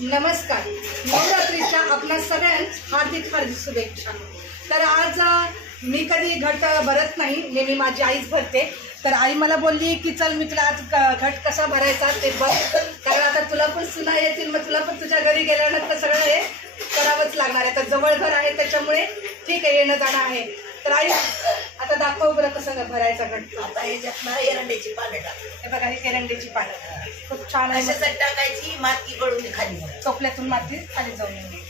नमस्कार. नवरात्रीच्या आपल्या सगळ्यांस हार्दिक हार्दिक शुभेच्छा. तर आज मी कधी घट भरत नाही, नेहमी माझी आईच भरते. तर आई मला बोलली की चल मी तुला आज घट कसा भरायचा ते बघ, कारण आता तुला पण सुना येतील, मग तुला पण तुझ्या घरी गेल्यानंतर सगळं हे करावंच लागणार आहे. तर जवळ घर आहे त्याच्यामुळे ठीक आहे, येणं जाणं आहे. तर आई आता दाखव बरं कसं भरायचा घट. आता ह्याच्यात एरंड्याची पानं टाक. हे बघा, ही एरंडीची पानं खूप छान आहे. अशाच टाकायची, माती गळून खाली टोपल्यातून माती खाली जाऊन येईल.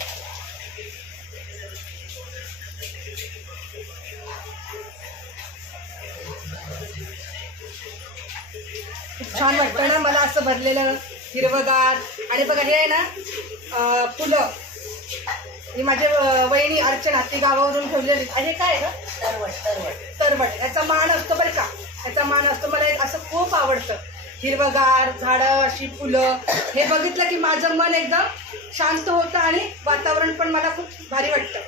खूप छान वाटतं ना मला असं भरलेलं हिरवगार. आणि बघा हे आहे ना फुलं, ही माझे वहिनी अर्चना ती गावावरून ठेवलेली. आणि काय का तरवट, याचा मान असतो बरं का, याचा मान असतो. मला असं खूप आवडतं, हिरवगार झाडं, अशी फुलं. हे बघितलं की माझं मन एकदम शांत होतं आणि वातावरण पण मला खूप भारी वाटतं.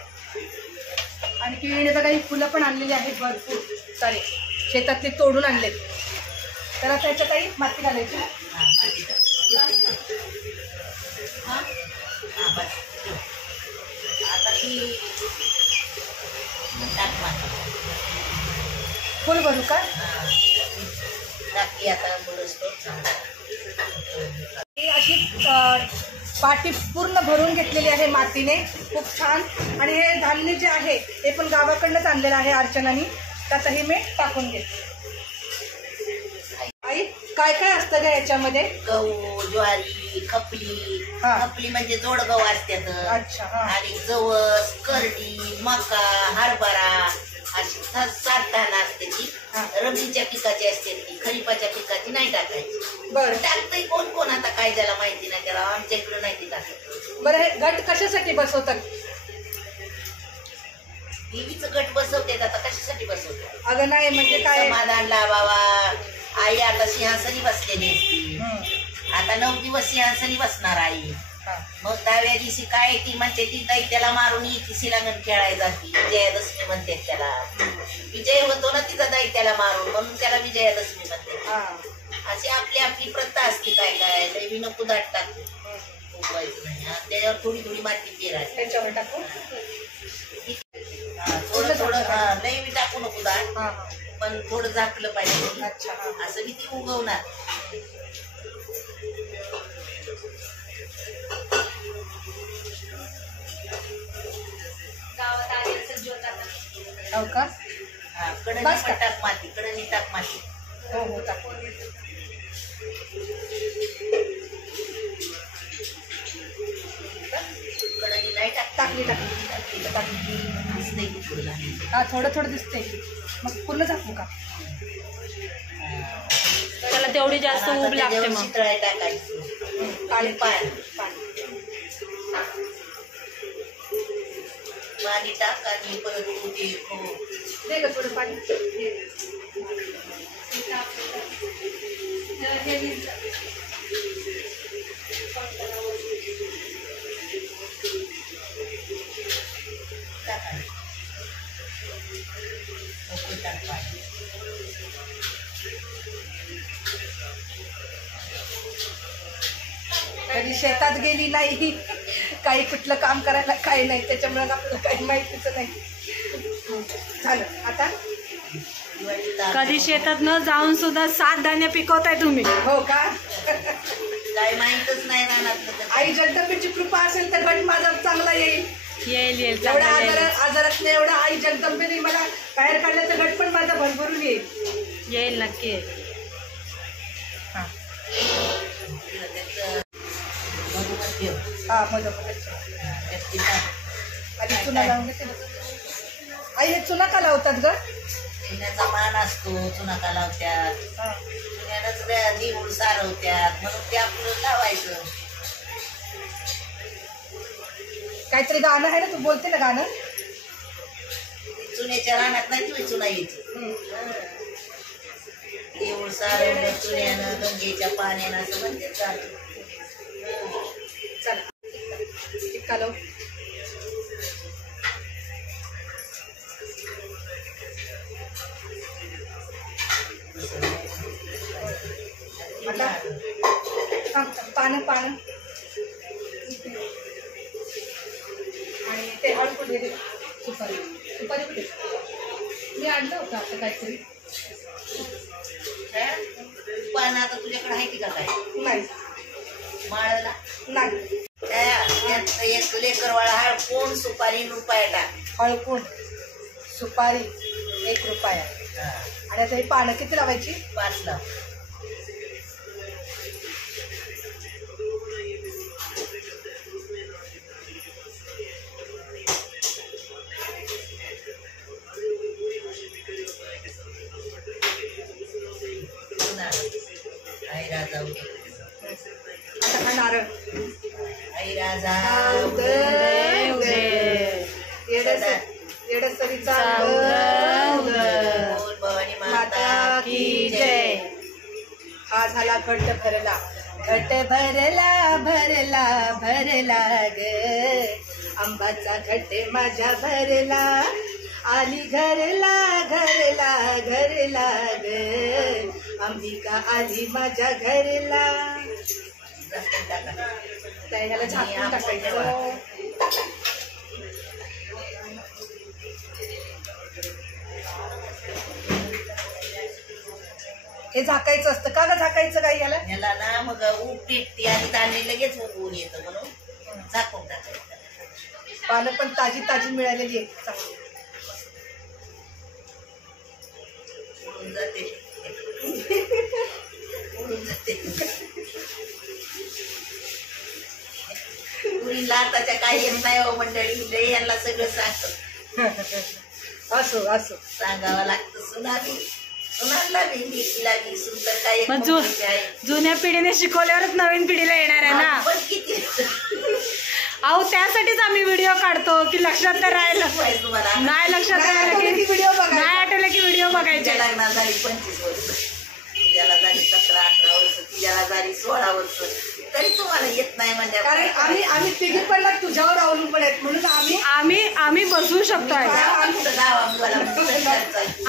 आणि की बघा ही फुलं पण आणलेली आहेत भरपूर सारे, शेतातले तोडून आणलेत. तर आता याच्यात काही माती घालायची. आता ती फुल भरू का? टाकी आता अशी पाटी पूर्ण भरून घेतलेली आहे मातीने, खूप छान. आणि हे धान्य जे आहे हे पण गावाकडनंच आणलेलं आहे अर्चनानी. त्यातही मी टाकून घेते. आई काय काय असतं का याच्यामध्ये? गहू, ज्वारी, खपली म्हणजे जोड गहू असतात. अच्छा. आणि जवस, करडी, मका, हरभरा अशी 7 धान असते. ती रब्बीच्या पिकाची असते, ती खरीपाच्या पिकाची नाही टाकायची. बरं, टाकतंय कोण कोण, आता काय ज्याला माहिती नाही त्याला, आमच्या इकडे नाही ती टाकत. बरं हे घट कशासाठी बसवतात? देवीचं गट बसवतात. आता कशासाठी बसवतात? अगं नाही म्हणजे काय, समाधानला बाबा. आई आता सिंहासनी बसलेली असती, आता 9 दिवस सिंहासनी बसणार आई. मग 10व्या दिवशी काय ती म्हणते, ती दैत्याला मारून येते, शिलांगण खेळायला जाती. विजयादशमी म्हणते त्याला. विजय होतो ना तिचा दैत्याला मारून, म्हणून त्याला विजयादशमी म्हणते. अशी आपली आपली प्रथा असते. काय काय लई नको दाट टाकू, नाही. त्याच्यावर थोडी थोडी माती पेरायची, त्याच्यावर टाकू. थोडं थोडं लई बी टाकू नको दाट, पण थोडं झाकलं पाहिजे. अच्छा. असं बी ती उगवणार. हो का? कडणी टाक माती, कडणी टाक माती. हो हो टाक. कडणी नाही टाकली. हा थोडं थोडं दिसतंय. मग पूर्ण झाकू का? त्याला तेवढी जास्त ऊब लागते. मग टाकायची आणि पाणी टाक आणि परत दे ग थोडं पाणी. कधी शेतात गेली नाही, काही कुठलं काम करायला काही नाही, त्याच्यामुळे आपल्याला काही माहितीच नाही. झालं आता. कधी शेतात न जाऊन सुद्धा 7 धान्य पिकवताय तुम्ही. हो का? काय माहितच नाही राहणार. आई जगदंबेची कृपा असेल तर घट माझा चांगला येईल. एवढ्या आजारात नाही, एवढा आई जगदंबेने मला बाहेर काढलं तर घट पण माझा भरभरून येईल नक्की. हा मध्ये आधी चुना लावून घेते. आई हे चुना का लावतात ग? चुन्याचा मान असतो, चुना का लावत्यात. चुन्यानंच निवड सारवत्यात, म्हणून ते आपलं लावायचं. काहीतरी गाणं आहे ना, तू बोलते ना गाणं. चुन्याच्या रानात नाही तुम्ही चुना यायची. निवड सारवलं चुन्यानं, गंगेच्या पाण्यानं असं म्हणते. चला टिक्का लावू. आता पानं पानं हे दे. सुपारी सुपारी कुठे? मी आणलं होतं आता काहीतरी. पण आता तुझ्याकडे आहे की का काय नाही माळाला नाही. त्यात एक लेकरवाळा हळपून सुपारी रुपया टाक. हळकून सुपारी 1 रुपया. आणि आता ही पानं किती लावायची? 5 लाव. आई राजा आता हा नारळ. आई राजा येडसरीचा बोल भवानी माता की जय. हा झाला घट भरला. घट भरला भरला भरला ग आंबाचा घट माझ्या भरला. आली घरला घरला घरला ग अंबिका आली माझ्या घरला. ह्याला झाकून टाकायचं. हे झाकायचं असतं का? झाकायचं काय याला? याला ना मग ऊब पेटते आणि दाणे लगेच उगवून येतं म्हणून झाकून टाकायचं. पानं पण ताजी ताजी मिळालेली आहेत चांगली. उडून जाते उडून जाते. पुरीला आताच्या काही येत नाही हो मंडळी. लय यांना सगळं सांगत असो असो सांगावं लागतं. सुनाला बी लेकीला बी सुंदर काय मग जुन्या पिढीने शिकवल्यावरच नवीन पिढीला येणार आहे ना. पण किती अहो त्यासाठीच आम्ही व्हिडिओ काढतो की लक्षात तर राहिलं. तुम्हाला नाही लक्षात राहिलं की व्हिडिओ बघा. नाही आठवलं की व्हिडिओ बघायचे. लग्नाला झाली 25 वर्ष, तुझ्याला झाली 17-18 वर्ष, तुझ्याला झाली 16 वर्ष, तरी तुम्हाला येत नाही म्हणजे. कारण आम्ही तिघी पण तुझ्यावर अवलंबून आहेत म्हणून आम्ही बसवू शकतो.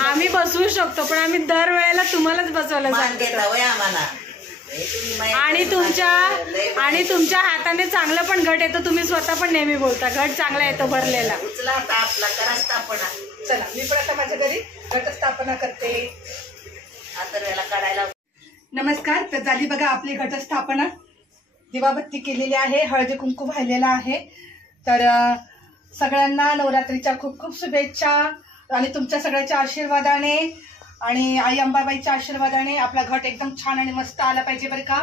आम्ही बसवू शकतो पण आम्ही दर वेळेला तुम्हालाच बसवायला सांगतो. आम्हाला आणि तुमच्या हाताने चांगलं पण घट येतं. तुम्ही स्वतः पण नेहमी बोलता घट चांगला येतो भरलेला. उचला आपला करा स्थापना. चला मी पण आता माझ्या घरी घटस्थापना करते. आता काढायला. नमस्कार. तर झाली बघा आपली घटस्थापना. दिवाबत्ती केलेली आहे. हळदी कुंकू वाहिलेला आहे. तर सगळ्यांना नवरात्रीच्या खूप खूप शुभेच्छा. आणि तुमच्या सगळ्याच्या आशीर्वादाने आणि आई अंबाबाईच्या आशीर्वादाने आपला घट एकदम छान आणि मस्त आला पाहिजे बरं का.